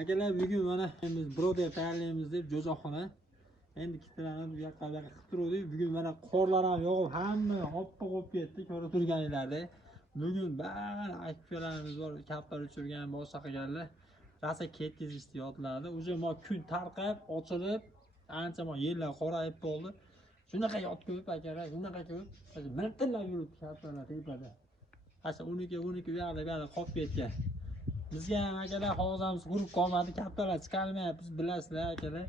Akalar bugun mana biz birodar tayyorlaymiz deb jo'jaxona. Endi ikkitalarni bu yoqqa qilib turdik. Bugun mana qorlar ham yog'ib, hamma oppoq bo'lib ketdi, ko'rib turganinglardek. Bugun bari akalarimiz bor, kaptar uchirgan, boshqa qilganlar. Rasa ketkizishdi yotlardi. Uje mo kun tarqab, ochilib, ancha mo yerlar qorayib bo'ldi. Shunaqa yot ko'p akalar, shunaqa ko'p. Miltillab yuribdi kaptarlar tepada. Asa 12 u yoqda qolib ketgan. Bizga ham akalar hoziramiz qurib qolmadi, kaptarlar chiqarmayapmiz, bilasizlar akalar.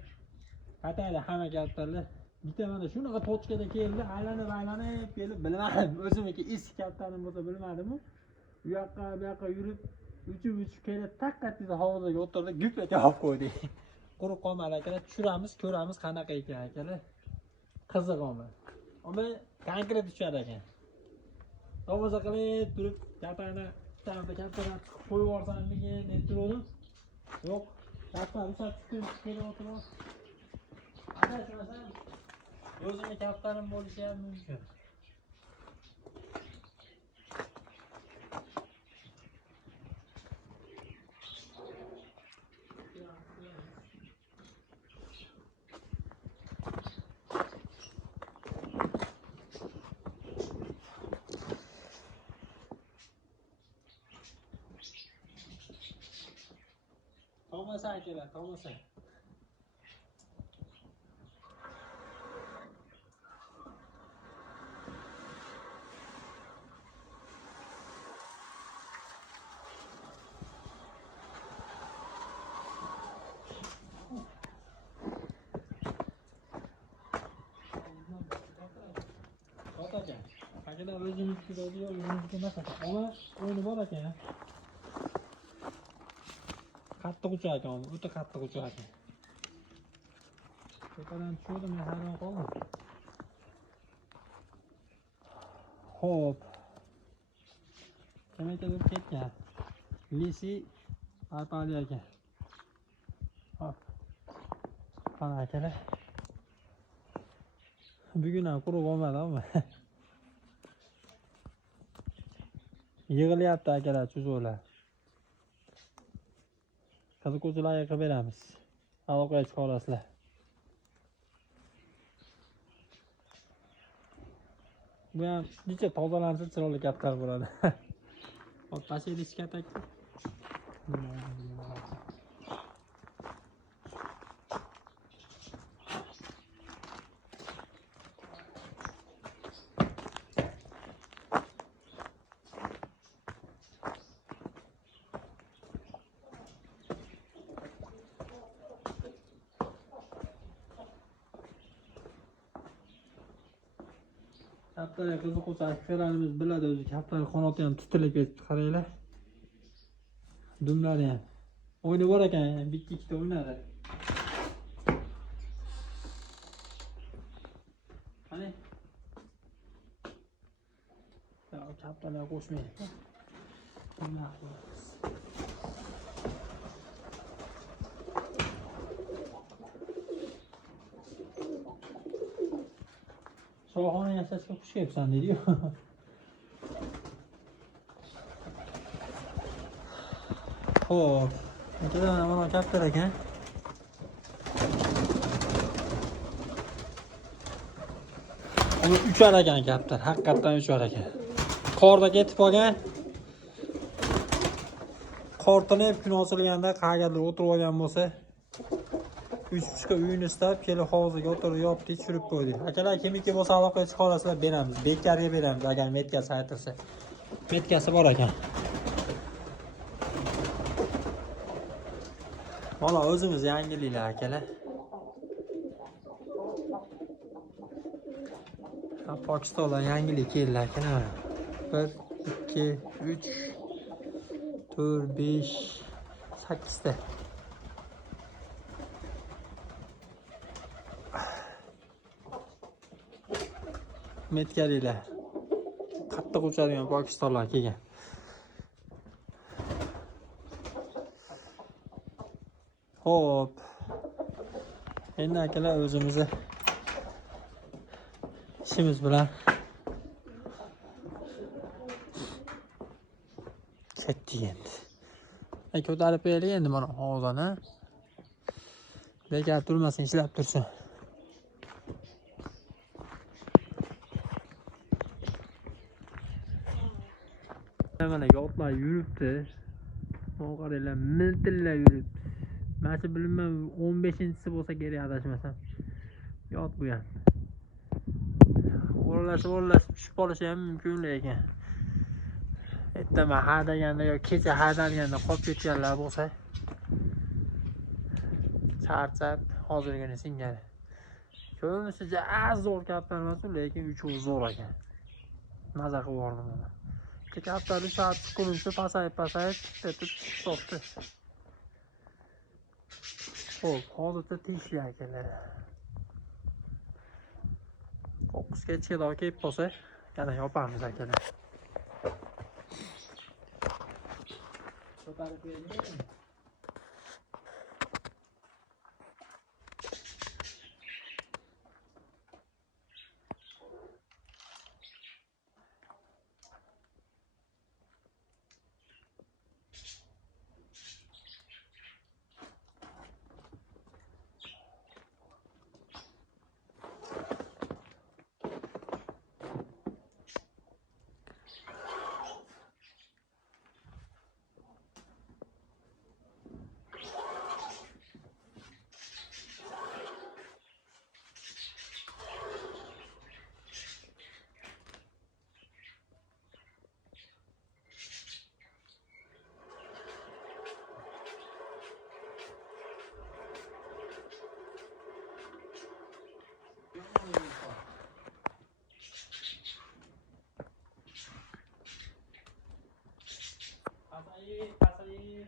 Qataydi hamma kaptarlar. Bitta mana shunaqa tochkada keldi, aylanib kelib, bilmadim. O'zimniki eski kaptarim bo'lsa bilmadim-ku. Bu yoqqa yurib, uchib kelib, taqqatida hovuzga o'tirdi, gup etib olib qo'ydik. Qurib qolmadi akalar, tushiramiz, ko'ramiz qanaqa ekan akalar. Qiziq olma. Ammo konkret tushadi ekan. Tomosha qilib turib, kaptarni kaptarni qo'yib yuborsammikin deb turdim. Yo'q, kaptar o'sha tushib kelib o'tirib. Adashmasam, o'zimning kaptarim bo'lishi ham mumkin. Tomosha akalar, tomosha. Akalar o'zimizga yo'q, o'zimizga emas ekan. Ama o'yini bor ekan. Qattiq ucha ekan, o'ta qattiq ucha ekan. Tepadan tushdim, men hayron qoldim. Xo'p. Kemecha deb ketgan. Lisi Atali aka. Hop. Qana akalar. Bugun ham qurib olmadimmi? Yig'ilyapti akalar, chuzolar. Qiziquvchilarga qilib beramiz. Aloqaga chiqa olasizlar. Bu ham necha tozalansa chiroyli kaptar bo'ladi. Hop, tashlaylik katak. Kaptarga qiziquvchi akalarimiz biladi, o'zi kaptar qanoti ham tutilib ketdi, qaranglar. Dumlari ham. O'yini bor ekan, bitta ikkita o'ynadi. Qani? Kaptarlar qo'shmaydi. Sohani yasashga xush kelibsan deydi-yu. Xo'p, akalar mana kaptar ekan. Uni uchar ekan kaptar, haqiqatan uchar ekan. Qorda ketib qolgan. Qortini kun ochilganda qayergadir o'tirib olgan bo'lsa, 3.5 uyini istab, kelib hovuzga o'tirib yopdi, tushirib qo'ydik. Akalar kimiki bo'lsa aloqaga chiqa olasizlar, beramiz. Bekarga beramiz agar metkasi aytilsa. Metkasi bor ekan. Mana o'zimiz yangiliklar akalar. Pokistondan yangilik keldi akalar. 1 2 3 4 5 8 ta. Metkalilar. Qattiq uchadigan Pokistonlar kelgan. Hop. Endi akalar o'zimizni ishimiz bilan ketdik endi. Ko'tarib beraylik endi mana og'zini. Bekor turmasin, ishlab tursin. Mana yotlar yuribdi. Qaranglar, miltillab yuribdi. Mana shu bilinmay 15-si bo'lsa kerak adashmasam. Yot bu ham. O'ralashib tushib qolishi ham mumkin lekin. Ertaman hadaganda yoki kecha hadalganda qolib ketganlar bo'lsa, charchab hozirgina singadi. Ko'rinishicha zo'r kaptar emas, lekin uchovi zo'r ekan. Maza qilib yubordim uni. Kaptarni soat chiqquncha pasayib tetib chiqdi. Xo'p, hozircha tinchlik akalar. Qo'qqisga ichkiroq kelib qolsa, yana yopamiz akalar. Ko'tarib beraylik. Pasayib.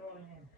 Oh,